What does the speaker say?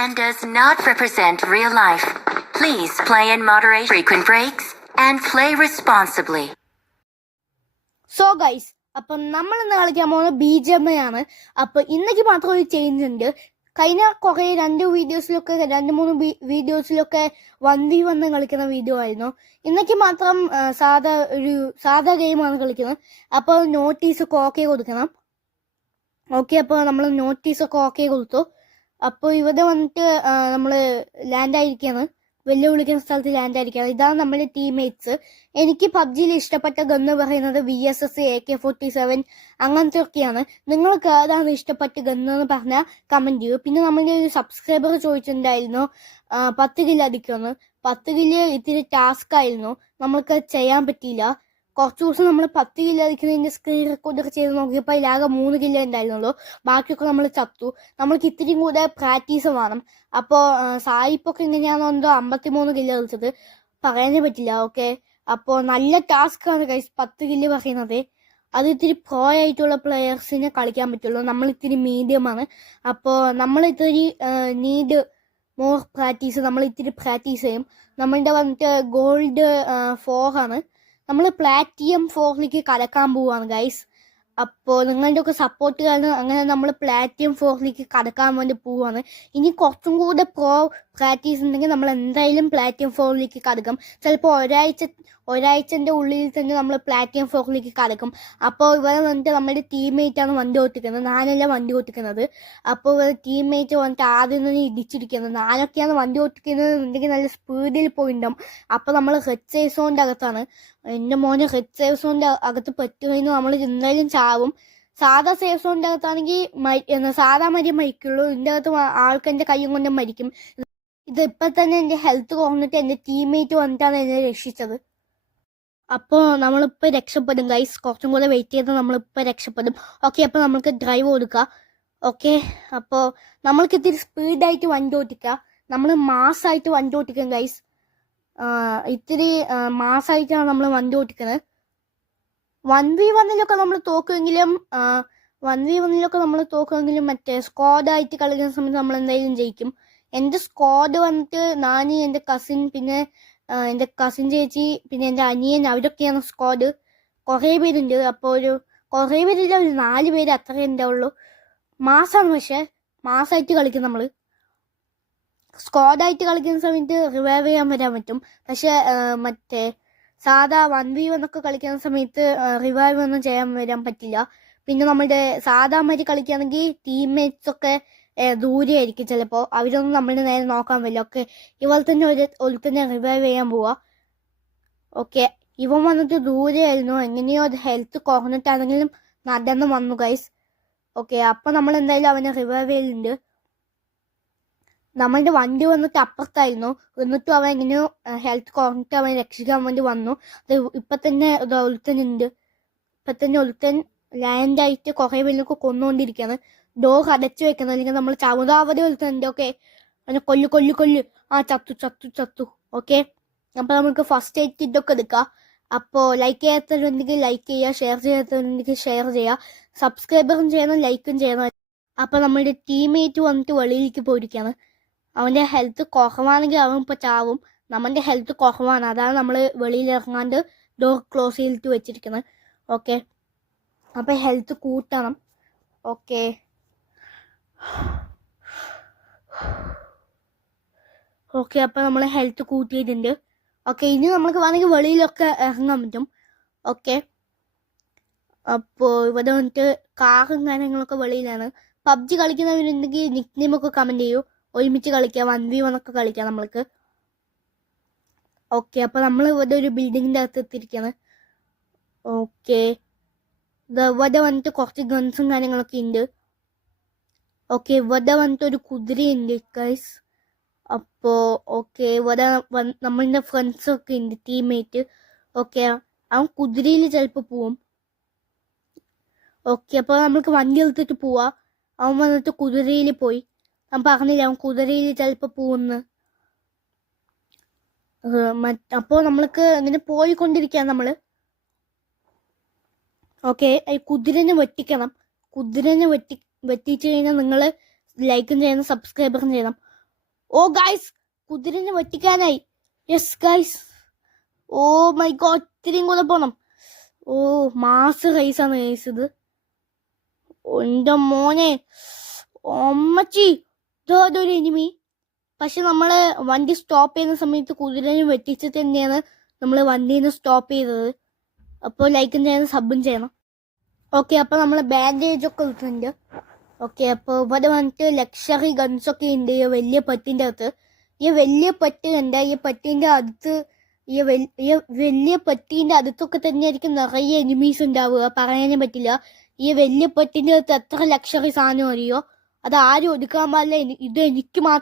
and does not represent real life. Please play in moderate, frequent breaks, and play responsibly. So guys, അപ്പം നമ്മൾ ഇന്ന് കളിക്കാൻ പോകുന്നത് BGMI ആണ്. അപ്പം ഇന്നേക്ക് മാത്രം ഒരു ചേഞ്ച് ഉണ്ട്. കഴിഞ്ഞ കുറേ രണ്ട് മൂന്ന് വീഡിയോസിലൊക്കെ 1v1 കളിക്കുന്ന വീഡിയോ ആയിരുന്നു. ഇന്നേക്ക് മാത്രം സാധാ ഗെയിമാണ് കളിക്കുന്നത്. അപ്പോൾ നോട്ടീസൊക്കെ ഓക്കെ കൊടുക്കണം. ഓക്കെ, അപ്പോൾ നമ്മൾ നോട്ടീസൊക്കെ ഓക്കെ കൊടുത്തു. അപ്പോൾ ഇവിടെ വന്നിട്ട് നമ്മൾ ലാൻഡ് ആയിരിക്കുകയാണ്, വെല്ലുവിളിക്കുന്ന സ്ഥലത്ത് ലാൻഡ് ആയിരിക്കുകയാണ്. ഇതാണ് നമ്മുടെ ടീംമേറ്റ്സ്. എനിക്ക് പബ്ജിയിൽ ഇഷ്ടപ്പെട്ട ഗണ്ണ് പറയുന്നത് VSS, AK-47 അങ്ങനത്തെ ഒക്കെയാണ്. നിങ്ങൾക്ക് ഏതാണ് ഇഷ്ടപ്പെട്ട ഗണ്ണ് എന്ന് പറഞ്ഞാൽ കമന്റ് ചെയ്യൂ. പിന്നെ നമ്മുടെ ഒരു സബ്സ്ക്രൈബർ ചോദിച്ചിട്ടുണ്ടായിരുന്നു 10 കില്ല് അടിക്കുമെന്ന്. 10 കില്ല് ഇത്തിരി ടാസ്ക് ആയിരുന്നു, നമ്മൾക്ക് ചെയ്യാൻ പറ്റിയില്ല. കുറച്ച് ദിവസം നമ്മൾ 10 കില്ല് അടിക്കുന്നതിന്റെ സ്ക്രീൻ റെക്കോർഡൊക്കെ ചെയ്ത് നോക്കിയപ്പോൾ അതിലാകെ 3 കില്ല് ഉണ്ടായിരുന്നുള്ളൂ. ബാക്കിയൊക്കെ നമ്മൾ ചത്തു. നമ്മൾക്ക് ഇത്തിരി കൂടെ പ്രാക്ടീസ് വേണം. അപ്പോൾ സായിപ്പൊക്കെ എങ്ങനെയാണെന്നോ 53 കില്ല് കളിച്ചത്, പറയാനേ പറ്റില്ല. ഓക്കെ, അപ്പോൾ നല്ല ടാസ്ക് ആണ് ഗൈസ് 10 കില്ല് പറയുന്നത്. അത് ഇത്തിരി പ്രോ ആയിട്ടുള്ള പ്ലെയേഴ്സിനെ കളിക്കാൻ പറ്റുള്ളൂ. നമ്മൾ ഇത്തിരി മീഡിയമാണ്. അപ്പോൾ നമ്മൾ ഇത്തിരി നീഡ് മോർ പ്രാക്ടീസ്. നമ്മൾ ഇത്തിരി പ്രാക്ടീസ് ചെയ്യും. നമ്മളുടെ വന്നിട്ട് ഗോൾഡ് 4 ആണ്. നമ്മൾ പ്ലാറ്റിനം 4ലേക്ക് കടക്കാൻ പോവാണ് ഗൈസ്. അപ്പോൾ നിങ്ങളുടെ ഒക്കെ സപ്പോർട്ട് കാരണം അങ്ങനെ നമ്മൾ പ്ലാറ്റിനം 4ലേക്ക് കടക്കാൻ വേണ്ടി പോവാണ്. ഇനി കുറച്ചും കൂടെ പ്രോ പ്രാക്ടീസ് ഉണ്ടെങ്കിൽ നമ്മൾ എന്തായാലും പ്ലാറ്റിനം 4ലേക്ക് കടക്കും. ചിലപ്പോൾ ഒരാഴ്ചൻ്റെ ഉള്ളിൽ തന്നെ നമ്മൾ പ്ലാറ്റിനം 4ലേക്ക് കടക്കും. അപ്പോൾ ഇവിടെ വന്നിട്ട് നമ്മുടെ ടീംമേറ്റാണ് വണ്ടി ഓട്ടിക്കുന്നത്, ഞാനല്ല വണ്ടി ഓട്ടിക്കുന്നത്. അപ്പോൾ ഇവിടെ ടീംമേറ്റ് വന്നിട്ട് ആദ്യം തന്നെ ഇടിച്ചിരിക്കുന്നത്. ഞാനൊക്കെയാണ് വണ്ടി ഓട്ടിക്കുന്നത് എന്നുണ്ടെങ്കിൽ നല്ല സ്പീഡിൽ പോയിട്ടുണ്ടാവും. അപ്പോൾ നമ്മൾ ഹെഡ് സേഫ് സോണിൻ്റെ അകത്താണ്. എൻ്റെ മോനെ ഹെഡ് സേഫ് സോണിൻ്റെ അകത്ത് പറ്റുകഴിഞ്ഞാൽ നമ്മൾ എന്തായാലും ചാവും. സാധാ സേഫ് സോണിൻ്റെ അകത്താണെങ്കിൽ സാധാ മരി മരിക്കുള്ളൂ. ഇതിൻ്റെ അകത്ത് ആൾക്കെൻ്റെ കൈയും കൊണ്ട് മരിക്കും. ഇതിപ്പോൾ തന്നെ എൻ്റെ ഹെൽത്ത് കുറഞ്ഞിട്ട് എൻ്റെ ടീംമേറ്റ് വന്നിട്ടാണ് എന്നെ രക്ഷിച്ചത്. അപ്പോൾ നമ്മളിപ്പോൾ രക്ഷപ്പെടും ഗൈസ്. കുറച്ചും കൂടെ വെയിറ്റ് ചെയ്ത് നമ്മളിപ്പോൾ രക്ഷപ്പെടും. ഓക്കെ, അപ്പോൾ നമുക്ക് ഡ്രൈവ് കൊടുക്കുക. ഓക്കെ, അപ്പോൾ നമ്മൾക്ക് ഇത്തിരി സ്പീഡായിട്ട് വണ്ടി ഓട്ടിക്കുക. നമ്മൾ മാസമായിട്ട് വണ്ടി ഓട്ടിക്കും ഗൈസ്. ഇത്തിരി മാസമായിട്ടാണ് നമ്മൾ വണ്ടി ഓട്ടിക്കുന്നത്. 1v1 നമ്മൾ തോക്കുമെങ്കിലും മറ്റേ സ്ക്വാഡായിട്ട് കളിക്കുന്ന സമയത്ത് നമ്മൾ എന്തായാലും ജയിക്കും. എൻ്റെ സ്ക്വാഡ് വന്നിട്ട് ഞാൻ, എൻ്റെ കസിൻ, പിന്നെ എൻ്റെ കസിൻ ചേച്ചി, പിന്നെ എൻ്റെ അനിയൻ, അവരൊക്കെയാണ് സ്ക്വാഡ്. കുറേ പേരുണ്ട്. അപ്പോൾ കുറേ പേരില്ല, ഒരു 4 പേര് അത്രയേ ഉണ്ടാവുള്ളൂ. മാസമാണ്, പക്ഷേ മാസമായിട്ട് കളിക്കും. നമ്മൾ സ്ക്വാഡായിട്ട് കളിക്കുന്ന സമയത്ത് റിവൈവ് ചെയ്യാൻ വരാൻ പറ്റും. പക്ഷെ മറ്റേ സാധാ 1v1 കളിക്കുന്ന സമയത്ത് റിവൈവ് ഒന്നും ചെയ്യാൻ വരാൻ പറ്റില്ല. പിന്നെ നമ്മുടെ സാധാ മാതിരി കളിക്കുകയാണെങ്കിൽ ടീംമേറ്റ്സ് ഒക്കെ ദൂരെ ആയിരിക്കും. ചിലപ്പോൾ അവരൊന്നും നമ്മളുടെ നേരെ നോക്കാൻ പറ്റില്ല. ഓക്കെ, ഇവൾ തന്നെ ഒരുത്തന്നെ റിവൈവ് ചെയ്യാൻ പോവാ. ഓക്കെ, ഇവൻ വന്നിട്ട് ദൂരെ ആയിരുന്നു. എങ്ങനെയോ അത് ഹെൽത്ത് കുറഞ്ഞിട്ടാണെങ്കിലും നടന്ന് വന്നു ഗൈസ്. ഓക്കെ, അപ്പം നമ്മൾ എന്തായാലും അവനെ റിവൈവ് ചെയ്യുന്നുണ്ട്. നമ്മളുടെ വണ്ടി വന്നിട്ട് അപ്പുറത്തായിരുന്നു. എന്നിട്ടും അവൻ എങ്ങനെയോ ഹെൽത്ത് കുറഞ്ഞിട്ട് അവൻ രക്ഷിക്കാൻ വേണ്ടി വന്നു. അത് ഇപ്പം തന്നെ ഒരുത്തനുണ്ട്. ഇപ്പം തന്നെ ഒരുത്തൻ ലാൻഡായിട്ട് കുറേ പേരിലൊക്കെ കൊന്നുകൊണ്ടിരിക്കുകയാണ്. ഡോർ അടച്ചു വെക്കുന്നത്, അല്ലെങ്കിൽ നമ്മൾ ചവുതാവധി ഒരുത്തനുണ്ട്. ഓക്കെ, അവനെ കൊല്ലു. ചത്തു. ഓക്കെ, അപ്പോൾ നമുക്ക് ഫസ്റ്റ് എയ്ഡ് കിറ്റൊക്കെ എടുക്കാം. അപ്പോൾ ലൈക്ക് ചെയ്യാത്തവരുണ്ടെങ്കിൽ ലൈക്ക് ചെയ്യുക, ഷെയർ ചെയ്യാത്തവരുണ്ടെങ്കിൽ ഷെയർ ചെയ്യുക, സബ്സ്ക്രൈബറും ചെയ്യണം, ലൈക്കും ചെയ്യണം. അപ്പോൾ നമ്മുടെ ടീംമേറ്റ് വന്നിട്ട് വെളിയിലേക്ക് പോയിരിക്കുകയാണ്. അവൻ്റെ ഹെൽത്ത് കുറവാണെങ്കിൽ അവൻ ഇപ്പോൾ ചാവും. നമ്മളുടെ ഹെൽത്ത് കുറവാണ്, അതാണ് നമ്മൾ വെളിയിൽ ഇറങ്ങാണ്ട് ഡോർ ക്ലോസ് ചെയ്തിട്ട് വെച്ചിരിക്കുന്നത്. ഓക്കെ, അപ്പോൾ ഹെൽത്ത് കൂട്ടണം. ഓക്കെ, അപ്പോൾ നമ്മൾ ഹെൽത്ത് കൂട്ടിയിട്ടുണ്ട്. ഓക്കെ, ഇനി നമുക്ക് വേണമെങ്കിൽ വെളിയിലൊക്കെ ഇറങ്ങാൻ പറ്റും. ഓക്കെ, അപ്പോൾ ഇവിടെ വന്നിട്ട് കാറും കാര്യങ്ങളൊക്കെ വെളിയിലാണ്. പബ്ജി കളിക്കുന്നവരുണ്ടെങ്കിൽ നിക് നെയിമൊക്കെ കമൻറ്റ് ചെയ്യൂ. ഒരുമിച്ച് കളിക്കാം, 1v1 കളിക്കാം നമ്മൾക്ക്. ഓക്കെ, അപ്പോൾ നമ്മൾ ഇവിടെ ഒരു ബിൽഡിങ്ങിൻ്റെ അകത്ത് എത്തിയിരിക്കുകയാണ്. ഓക്കെ, ഇവിടെ വന്നിട്ട് കുറച്ച് ഗൺസും കാര്യങ്ങളൊക്കെ ഉണ്ട്. ഓക്കെ, ഇവിടെ വന്നിട്ട് ഒരു കുതിരയുണ്ട് ഗൈസ്. അപ്പോൾ ഓക്കെ, ഇവിടെ നമ്മളുടെ ഫ്രണ്ട്സൊക്കെ ഉണ്ട്, ടീംമേറ്റ്. ഓക്കെ, അവൻ കുതിരയിൽ ചിലപ്പോൾ പോവും. ഓക്കെ, അപ്പോൾ നമ്മൾക്ക് വണ്ടി എടുത്തിട്ട് പോവാം. അവൻ വന്നിട്ട് കുതിരയിൽ പോയി. ഞാൻ പറഞ്ഞില്ല, അവൻ കുതിരയിൽ ചിലപ്പോൾ പോകുന്നു. അപ്പോൾ നമ്മൾക്ക് ഇങ്ങനെ പോയിക്കൊണ്ടിരിക്കുകയാണ് നമ്മൾ. ഓക്കെ, ഈ കുതിരനെ വെട്ടിക്കണം. കുതിരനെ വെട്ടിച്ചു കഴിഞ്ഞാൽ നിങ്ങൾ ലൈക്കും ചെയ്യണം, സബ്സ്ക്രൈബറും ചെയ്യണം. ഓ ഗൈസ്, കുതിരനെ വെട്ടിക്കാനായി. Yes guys. Oh my god, ഇത്തിരിയും കൂടെ പോണം. ഓ മാസ് റേസാണ് ഗൈസ് ഇത്. എന്റെ മോനെ, അമ്മച്ചി, ഇതൊരു എനിമി. പക്ഷെ നമ്മള് വണ്ടി സ്റ്റോപ്പ് ചെയ്യുന്ന സമയത്ത് കുതിരനെ വെട്ടിച്ചിട്ട് തന്നെയാണ് നമ്മൾ വണ്ടിന്ന് സ്റ്റോപ്പ് ചെയ്തത്. അപ്പോൾ ലൈക്കും ചെയ്യണം, സബും ചെയ്യണം. ഓക്കെ, അപ്പൊ നമ്മള് ബാൻഡേജ് ഒക്കെ ഇട്ടിട്ടുണ്ട്. ഓക്കെ, അപ്പൊ ഇവിടെ വന്നിട്ട് ലക്ഷറി ഗൺസ് ഒക്കെ ഉണ്ട് ഈ വലിയ പെട്ടിന്റെ അകത്ത്. ഈ വലിയ പെട്ടി ഉണ്ട്, ഈ പെട്ടിന്റെ അടുത്ത് ഈ വലിയ പെട്ടിന്റെ അടുത്തൊക്കെ തന്നെ ആയിരിക്കും നിറയെ എനിമീസ് ഉണ്ടാവുക. പറയാനേ പറ്റില്ല. ഈ വലിയ പെട്ടിന്റെ അകത്ത് എത്ര ലക്ഷറി സാധനം അറിയോ, അത് ആരും ഒതുക്കാൻ പാടില്ല. ഇത് എനിക്ക് മാത്രം